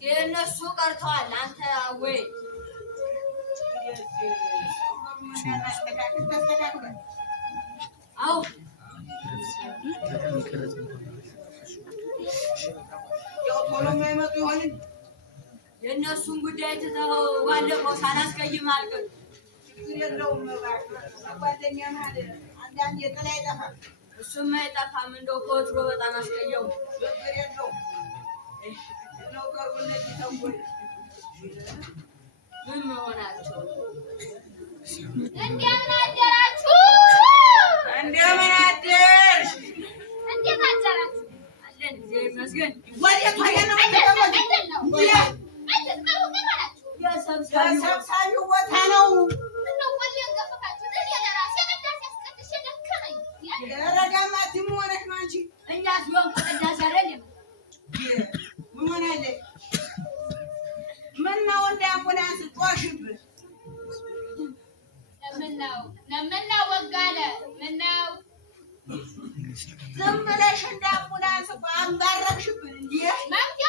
የነሱ ቀርቷል አንተ ወይ አው የነሱን ጉዳይ ትተው ባለፈው ሳላስቀይም አልቀር ይለለውም ጓደኛ ማለት አንዳንዴ ጥላ ይጠፋል እሱም አይጠፋም እንደው ኮትሮ በጣም አስቀየው ነው ነው ቀርቦ እነዚህ ተንኮል ምን ሆናቸው እንደምን አደራችሁ እንደምን አደርሽ እንደምን አደራችሁ አለን እግዚአብሔር ይመስገን ወዴት ወየነው ተቀመጡ የሰብሳቢው ቦታ ነው ምነው ወዲያ ገፈፋችሁ ለራሴ መዳስ ያስቀድሽ ደከመኝ የረዳማት ሆነሽ ነው አንቺ እኛስ ቢሆን ከቅዳሴ አይደለም ምን ሆናለ ምነው እንደ አምቡላንስ ጮሽብህ ምነው ወጋለ ምነው ዝም ብለሽ እንደ አምቡላንስ አንጋረግሽብን እንዴ መብት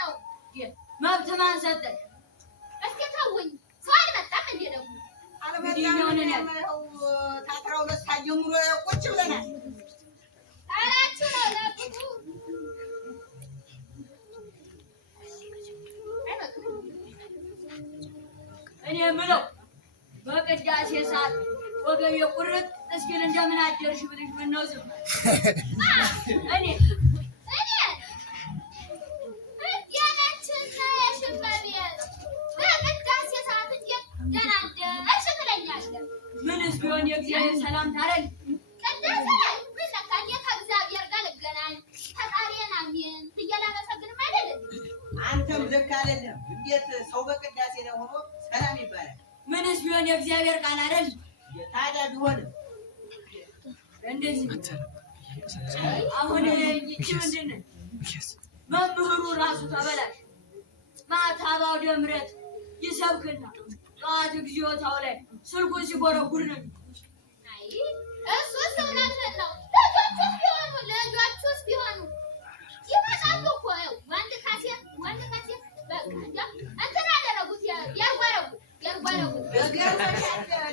ነው መብት ማን ሰጠሽ እስኪ ተውኝ ሰው አልመጣም እንዴ ደግሞ አልመጣም ታትራ ሁለት ሰዓት ጀምሮ ቁጭ ብለናል አላችሁ ነው ለቁጡ እኔ የምለው በቅዳሴ ሰዓት ወገቤ ቁርጥ እስኪል እንደምን አደርሽ ብለሽ ምነው ዝም እኔ ምንስ ቢሆን የእግዚአብሔር ሰላም ታረል ቅዳሴ ላይ ምን ለካኝ ከእግዚአብሔር ጋር ልገናኝ ፈጣሪዬን አሜን ብዬሽ አመሰግንም አይደል አንተም ልክ አይደለም እንዴት ሰው በቅዳሴ ላይ ሆኖ ሰላም ይባላል ምንስ ቢሆን የእግዚአብሔር ቃል አይደል ታዲያ ቢሆን እንደዚህ አሁን ይቺ ምንድን ነው መምህሩ ራሱ ተበላሽ ማታ ባውደ ምሕረት ይሰብክና ጠዋት እግዚኦታው ላይ ስልኩን ሲጎረጉር ነው አይ እሱስ እውነት ነው ልጆቹስ ቢሆኑ ይመጣሉ እኮ ወንድ ካሴ በቃ እንትን አደረጉት ያጓረጉት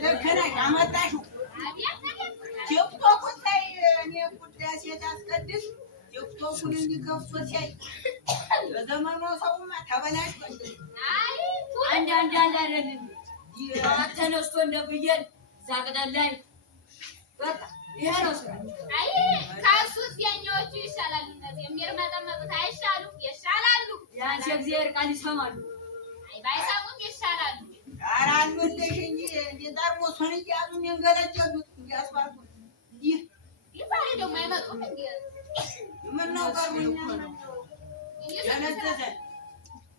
ለከናይ አመጣሽው ቲክቶክ ላይ እኔ ቅዳሴ ታስቀድስ ቲክቶኩን እንዲከፍቶ ሲያይ ለዘመኑ ሰውማ ተበላሽቶ አይ አንድ አይደለም ተነስቶ እንደብየን ዛቅዳላይ በቃ ይሄ ነው ስራ አይ ካሱስ የኛዎቹ ይሻላሉ እንደዚህ የሚርመጠመጡት አይሻሉ ይሻላሉ ያንቺ እግዚአብሔር ቃል ይሰማሉ አይ ባይሰሙም ይሻላሉ አራን ወደሽ እንጂ እንዲጣርሞ ሶንያሉ የሚንገለጀሉት ያስባሉ ይባል ደግሞ አይመጡም እንዴ ምነው ቀርቡኛ ያነዘዘ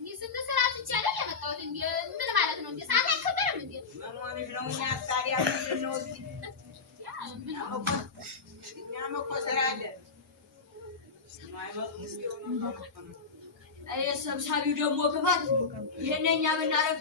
ይስነ ስራት ይቻላል ያመጣው እንዴ ምን ማለት ነው እንዴ ሰዓት አይከበርም እንዴ ማማንሽ ነው ያሳሪያ ምንድን ነው እዚህ እኛም እኮ ስራ አለ አይ ሰብሳቢው ደግሞ ክፋት ይሄንኛ ብናረግ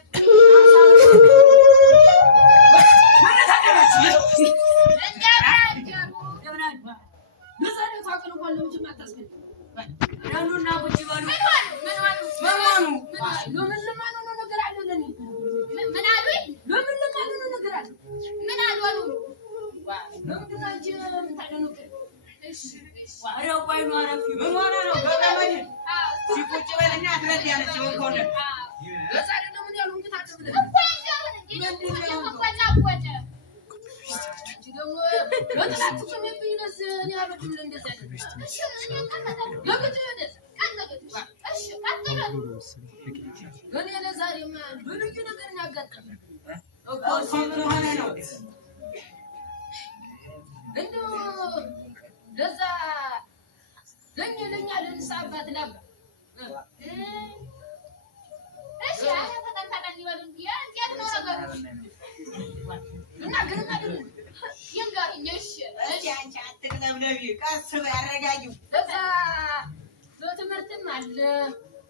ትምህርትም አለ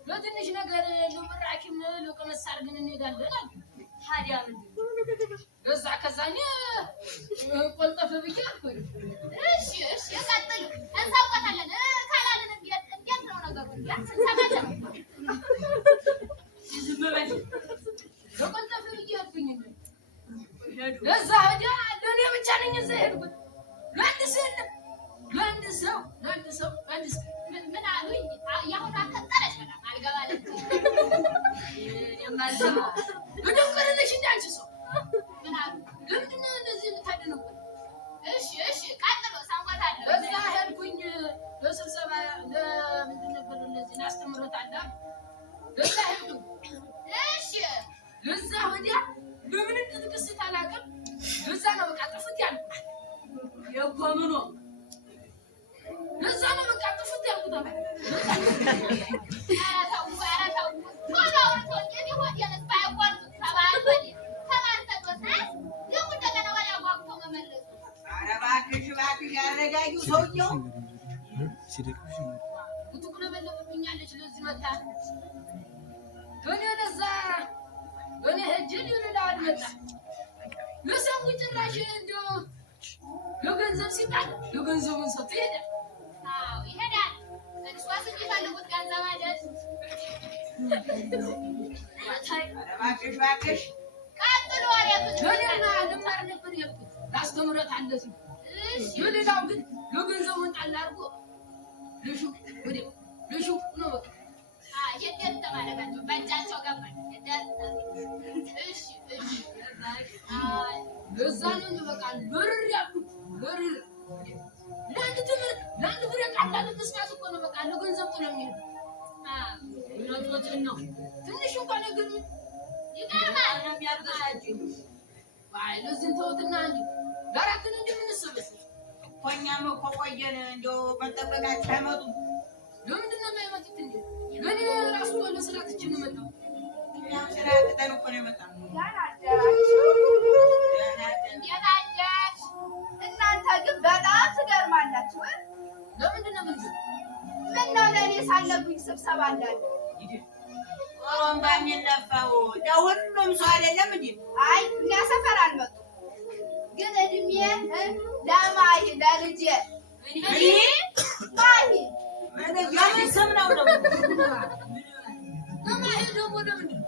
ለትንሽ ነገር ለምራኪም ለቀመሳር ግን እንሄዳለን አለ ታዲያ ምንድነው ለዛ ከዛኛ ቆልጠፍ ብቻ አልኩኝ እሺ ያቀጥሉ እንሳውቃታለን ካላልን እንዴት ነው ነገሩ እንሰማለን ዝም በል ለቆልጠፍ ብቻ አልኩኝ ለዛ ሄዳ ለኔ ብቻ ነኝ እዛ ሄድኩት ለአንድ ሰው ምን አሉኝ ያሁን አከጠረች በጣም አልገባለች የማልሰማ ወደፈረለሽ እንዳንቺ ሰው ምን አሉ ለምንድን ነው እንደዚህ የምታደነቁት እሺ ቀጥሎ ሳንቆታለሁ በዛ ሄድኩኝ በስብሰባ ለምንድን ነበር እነዚህ አስተምሮታለሁ በዛ ሄድኩኝ እሺ ለዛ ወዲያ በምን እንድትከስት አላውቅም ለዛ ነው በቃ ጥፍት ያልኩት የቆምኖ ለዛ ነው በቃ ጥፍት ያልኩት አራታው ወላው ተወጀ ይወት ያለስ ባይቆርጥ ተባልኩኝ ተባልተውና ለምን እንደገና ወላ ዋቅቶ መመለስ አረባክሽ ያረጋዩ ሰውየው ጉትጉለ በለብኛለች ለዚህ መጣ ዶኔ ለዛ ዶኔ ሄጅን ይላል መጣ ለሰው ጭራሽ እንደው ለገንዘብ ሲጣል ለገንዘቡን ሰጥቶ ይሄዳል ይሄዳል እሷስ የሚፈልጉት ገንዘብ አይደል አረባክሽ ቀጥሎ ወሬቱን ዶኔና ልማር ነበር የልኩት ላስተምረት አለስ እሺ ሌላው ግን ለገንዘቡን ጣል አድርጎ ልሹ ነው በቃ የደት ተባለባቸው በእጃቸው ገባኝ እሺ ለዛ ነው በቃ ብርር ያልኩት ብርር ለአንድ ትምህርት ለአንድ ብር ቃላሉ መስማት እኮ ነው በቃ ለገንዘብ እኮ ነው የሚሄደው እውነቶችን ነው ትንሽ እንኳን ነገር ይገርማል ነው የሚያበሳጭኝ ለዚህ ተውትና አንድ ጋራትን እንደምንሰበስብ እኛም እኮ ቆየን እንደው መጠበቃቸው አይመጡም ለምንድን ነው የማይመጡት እንዴ ለኔ ራሱ ለስራችን መጣው እኛም ስራ ቅጠል እኮ ነው የመጣው እንዴት አደርሽ እናንተ ግን በጣም ትገርማላችሁ ለምንድን ነው ምነው ለእኔ ሳለብኝ ስብሰባ እንዳለ ኦሮምባ የሚነፋው ሁሉም ሰው አይደለም እንዴ አይ እኛ ሰፈር አልመጡም ግን እድሜ ለማይ ለልጄ ማይ የምን ስም ነው ለማይ ደግሞ ለምንድን ነው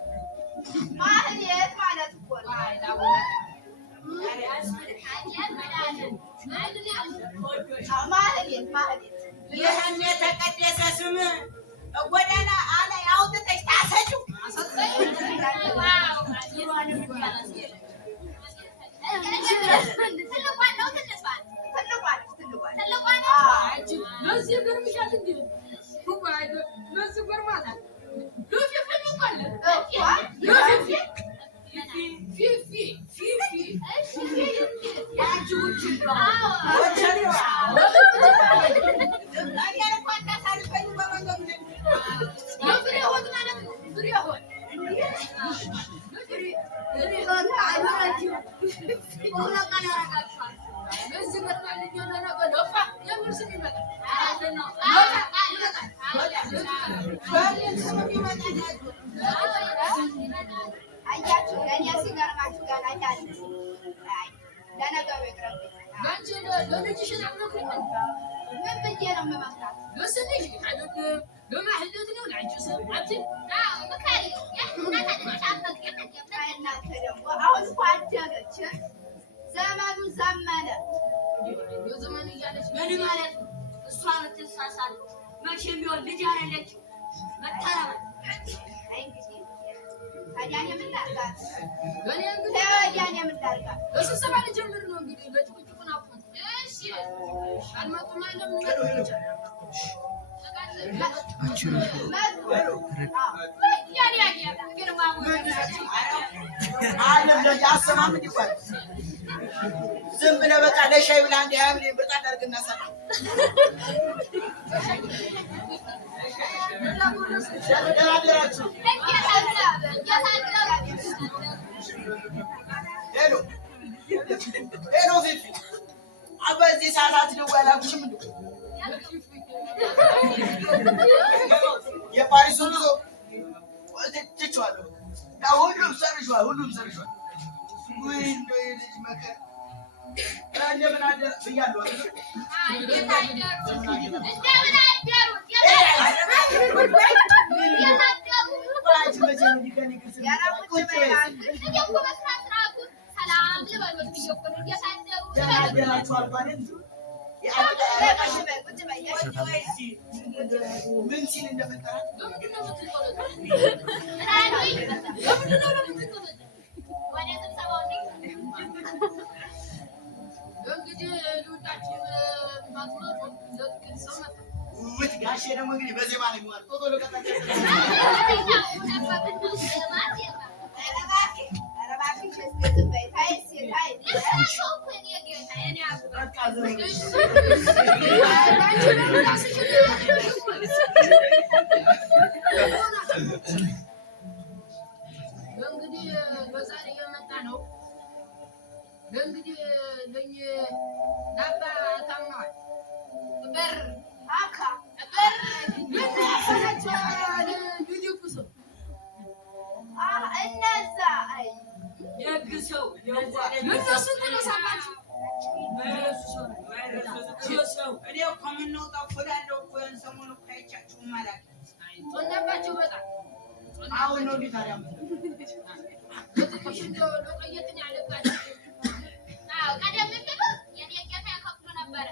ማህሌት ማለት እኮ ነው ማህሌት ይህን የተቀደሰ ስም ጎዳና ላይ አውጥተሽ ታሰጪው ትልቋን ነው ትልቋን ለዚህ ገርምሻል እንዴ ለዚህ ገርማታል አያችሁ ለእኔ ሲገርማችሁ ገና እያለ ለነገሩ ይቅርብኝ ምን ብዬ ነው የምመክራት እናንተ ደግሞ አሁን እኮ አደገች ዘመኑ ዘመነ ዘመን እያለች ምን ማለት ነው እሷ ምትሳሳል መቼም ቢሆን ልጅ አለች መታረም ታዲያ እኔ ምን ላድርጋት ታዲያ ምን ላድርጋት ስብሰባ ልጀምር ነው እንግዲህ በጭቁጭቁን አቁም እሺ አልመጡም አይደለም ዝም ብለህ በቃ ለሻይ ብለህ አንዴ ሀብል ብርጣት አድርግና ሰራ ደራደራችሁ ሄሎ ፊፊ በዚህ ሰዓት አትደውይ አላልኩሽም እንዴ አይቼዋለሁ። ሁሉም ሰርሿል። ወይ እንደው የልጅ መከር እንደምን አደር ብያለሁ አይደል? ምን ሲል እንደፈጠራት ውት ጋሼ ደግሞ እንግዲህ በዜማ ነው የሚዋል ቶሎ እንግዲህ በዛሬ የመጣ ነው። እንግዲህ ለኝ ዳባ ታማል በር አካ በር ምን ያፈራቻል ዲዲኩስ እነዛ አይ የግሰው የነሱ ተነሳባች ሰው እኔው ከምንወጣው ወዳለው ቆን ሰሞኑ ካይቻችሁ ማለት ጦናባቸው በጣም አሁን ነው ዲታሪያ ሽንዶ ለቀየትን ያለባቸው ቀደም ብሎ የኔ ጌታ ያከፍሉ ነበር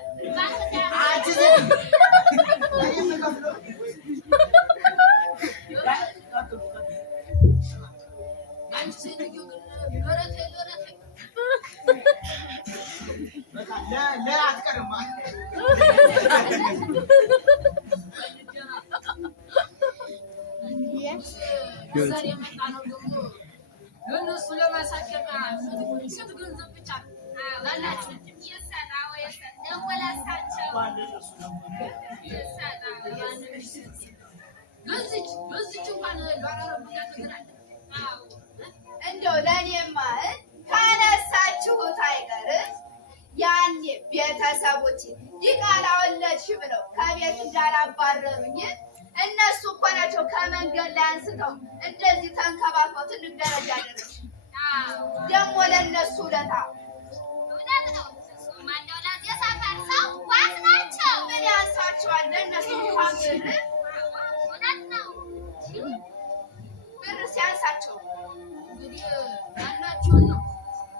ለነሱ ለማሳከሚያ ስንት ገንዘብ ብቻ ላላችሁ በዚች እንኳን እንደው ለእኔማ ካነሳችሁት አይቀር ያኔ ቤተሰቦች ዲቃላ ወለድሽ ብለው ከቤት እንዳላባረሩኝ እነሱ እኮ ናቸው ከመንገድ ላይ አንስተው እንደዚህ ተንከባክበው ትልቅ ደረጃ ያደረሱ። ደግሞ ለእነሱ ውለታ እውነት ነው። ማነው ለዚህ የሰፈር ሰው ዋስ ናቸው። ምን ያንሳቸዋል? ለእነሱ እንኳን እውነት ነው ብር ሲያንሳቸው እንግዲህ ያላችሁን ነው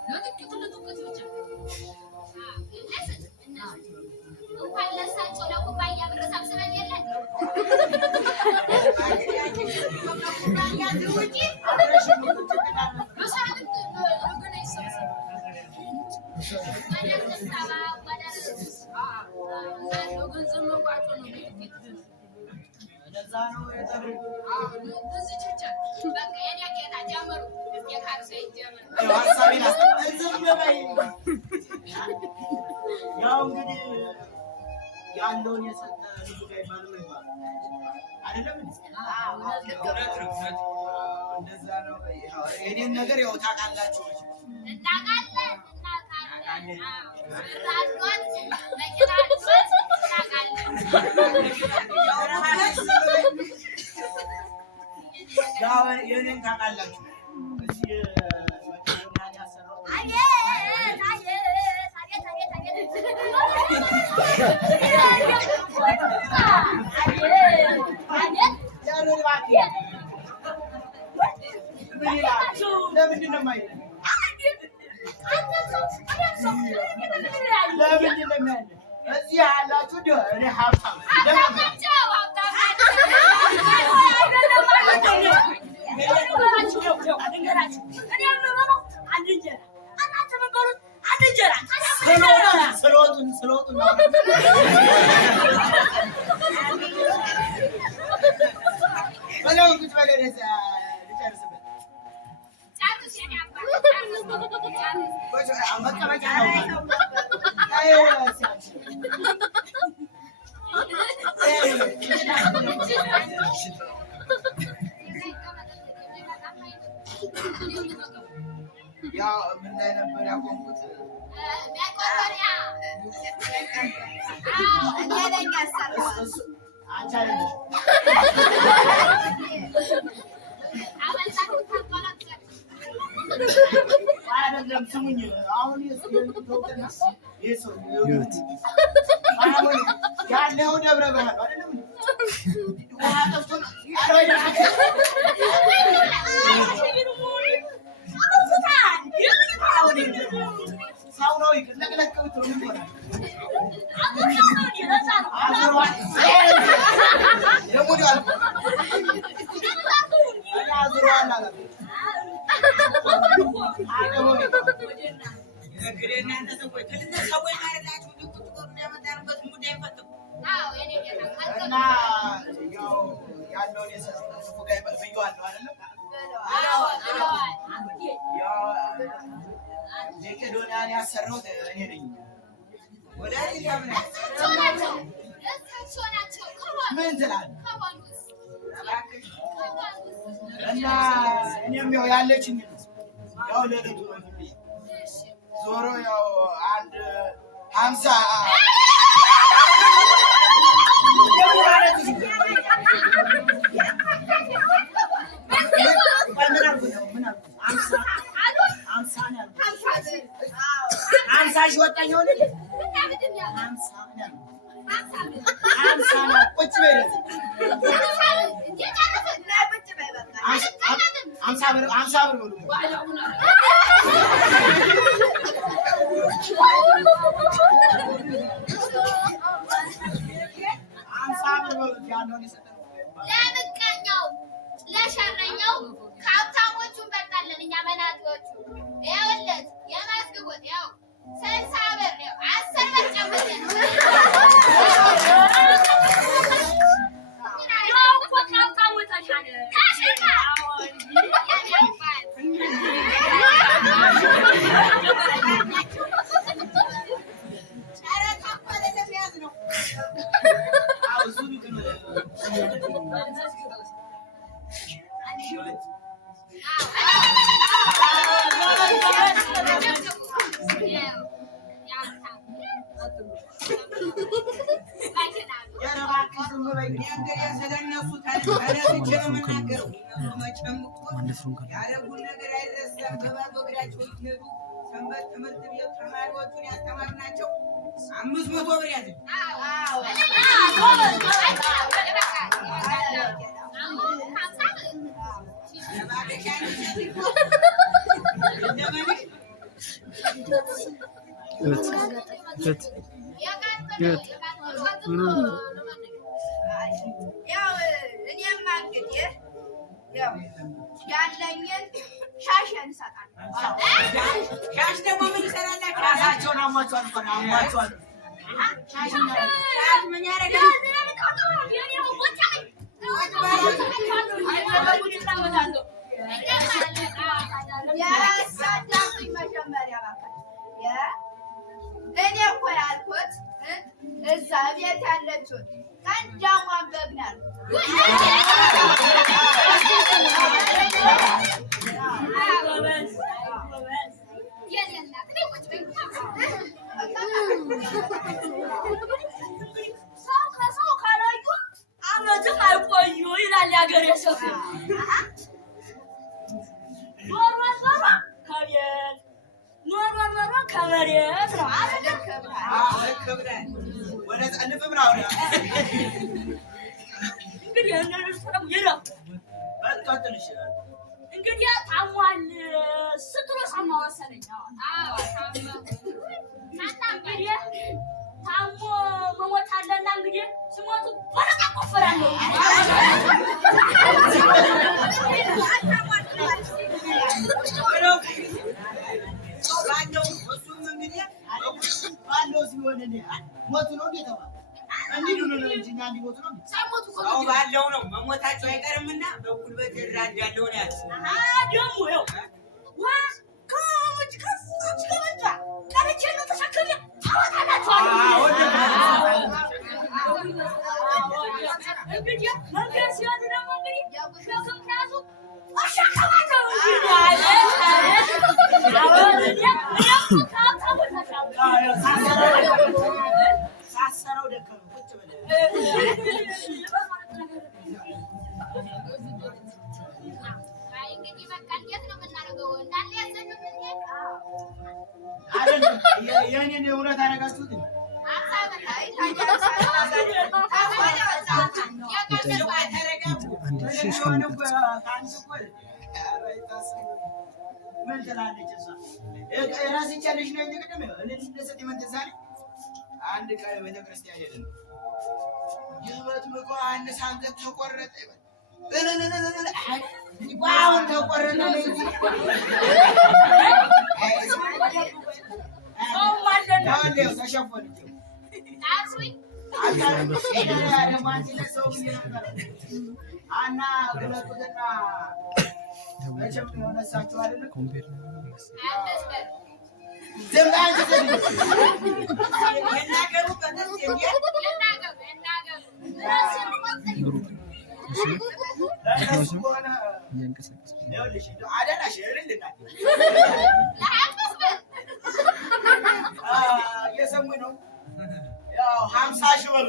ለጥቂት ለጥቂት ብቻ እንኳን ለሳቸው ለኩባያ ብር ሰብስበን የለን ያው እንግዲህ ያለውን የሰጠ ልጅ ጋር ባልመጣ አይደለም እንደዛ ነው። የኔን ነገር ያው ታውቃላችሁ እናውቃለን። ያው የኔን ታውቃላችሁ። ለምንድን ነው የማይለው? ለምንድን ነው የሚያለው? እዚህ ያላችሁ እኔ ሀብታም ስለወጡ በለው ቁጭ በለው ልጨርስበት መቀመጫ ነው። ያው ምን ላይ ነበር ያቆምኩት? አንቺ አይደለሽ አይደለም ስሙኝ አሁን ያለው ደብረ ብርሃን አይደለም ውሃ ጠፍቶ መቄዶንያን ያሰራሁት እኔ ነኝ። ምን ትላለህ? እና እኔም ያው ያለችኝ ያው ለለቱ ዞሮ ያው አንድ 50 ሺህ ወጣኝ ሆነልኝ 50 ብር በሉ ለምቀኛው ለሸረኛው ከሀብታሞቹ እንበልጣለን እኛ መናጢዎቹ። ይኸውልህ የማስገቦት ያው 60 ብር ያው 10 ብር ጨምረን ሰንበት ትምህርት ቤት ተማሪዎቹን ያስተማርናቸው 500 ብር ያዝ ያለኝን ሻሽ እንሰጣለን። ሻሽ ደግሞ ምን ይሰራላችሁ? ራሳቸውን አሟቸዋል እኮ ነው አሟቸዋል። ሻሽ ምን ያደርጋል? ያሳዳኝ መጀመሪያ እኔ እኮ ያልኩት እዛ ቤት ያለችውን ቀንጃሟን በግ ናት። ሰው ከሰው ካላዩ ዓመትም አይቆዩ ይላል ያገሬ ሰው። ኖሮ ከቤት ኖሮ ከመሬት ነው አይደል? ከብራን ወደ ጸልፍ ብራው እንግዲህ እነሱ ደግሞ ይለው ቀጥል ይችላል። እንግዲህ ታሟል ስትሮ ሰማ ወሰለኝ። አዎ ታሞ መሞት አለና እንግዲህ ስሞቱ ወረቀት ቆፍራለሁ። ባለው ሲሆን ሞቱ ነው የተባለው እንዲሁ ነው እንጂ እንዲሞቱ ነው ሳይሞቱ ነው ባለው ነው መሞታቸው አይቀርምና በጉልበት ይራዳለው ነው ያለው። ደግሞ ይኸው ዋ ከሞች ከሞች ቀርቼ ነው ተሸክሜ አወጣላችኋለሁ። እንግዲህ መንገድ ሲሆን ደግሞ እንግዲህ ሸክም ከያዙ አሻከማቸው ሳሰረው ደከመ ቁጭ ብለህ እንግዲህ በቃ እንዴት ነው የምናደርገው? እንዳለ ያዘን ምን አንድ ቀን ቤተክርስቲያን ሄድን። የመጥምቁ ዮሐንስ አንገት ተቆረጠ። አሁን ተቆረጠ ተሸፈን አና ግለጡትና መቼም የሆነሳችሁ አይደለም የሰሙኝ ነው። ያው 50 ሺህ ብር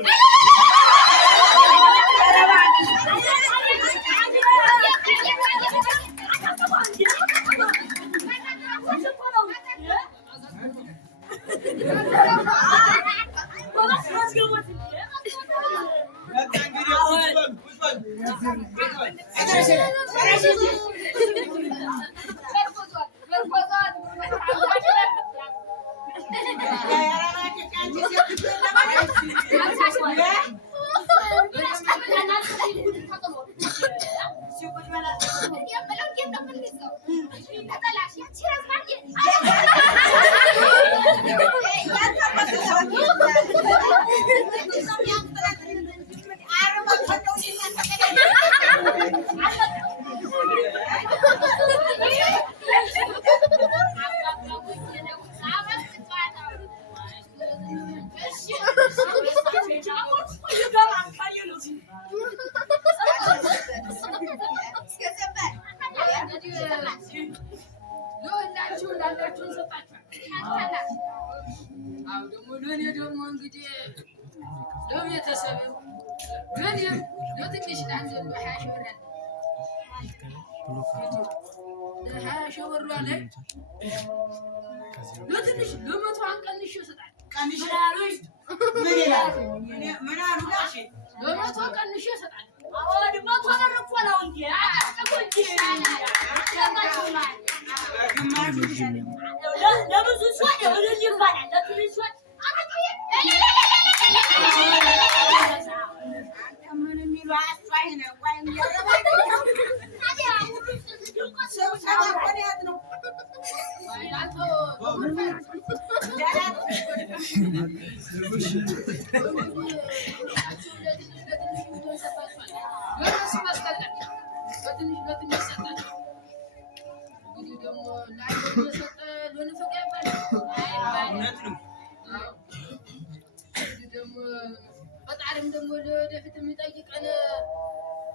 በጣም ደግሞ ለወደፊት የሚጠይቀን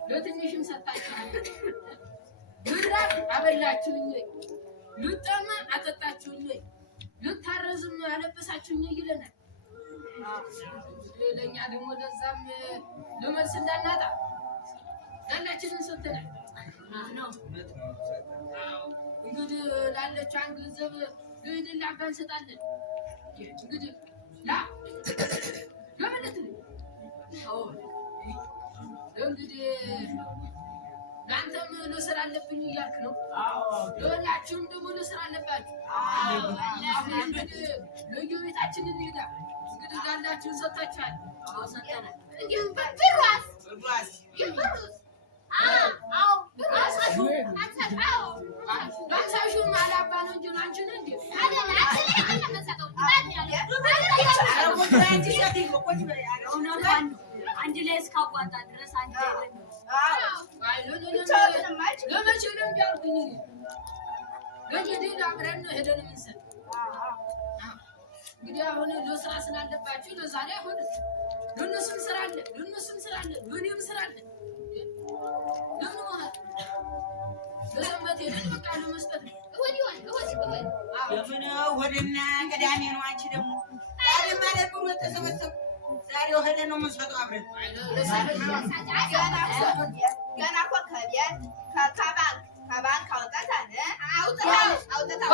ለትንሽም ሰጣችኋል። ብራብ አበላችሁኝ፣ ልጠማ አጠጣችሁኝ፣ ልታረዝም አለበሳችሁኝ ይለናል። ለኛ ደግሞ ለዛም ለመልስ እንዳናጣ ያላችንን ሰጥተናል ነው። እንግዲህ ላለችው አንድ ገንዘብ ለይደላ እንሰጣለን። እንግዲህ ላ ለምንድን ነው እንግዲህ ለአንተም ለስራ አለብኝ እያልክ ነው። ለሁላችሁም ደግሞ ለስራ አለባችሁ። እንግዲህ ለየቤታችን እንሄዳ እንግዲህ ላላችሁን ሰጥታችኋል። ሰጠናል። ራሳችሁን አላባ ነው እንጂ አንቺ ነህ እንዴ? አንድ ላይ እስካዋጣ ድረስ አንድ ላይ ለመቼ ነው የሚያልኩኝ? ለጊዜ አብረን ሄደን እንሰጥ እንግዲህ አሁን ለስራ ስላለባችሁ ለዛሬ አሁን ለእነሱም ስራ አለ፣ ለእነሱም ስራ አለ፣ ለእኔም ስራ አለ። ለምን ማለት ለሰንበት ሄደን በቃ ለመስጠት ነው። ወደና ቅዳሜ ነው። አንቺ ደግሞ ዛሬ ማለት ብሎ ተሰበሰብ ዛሬ ሄደን ነው የምንሰጠው አብረን ገና እኮ ከቤት ከባንክ አውጥተን አውጥተን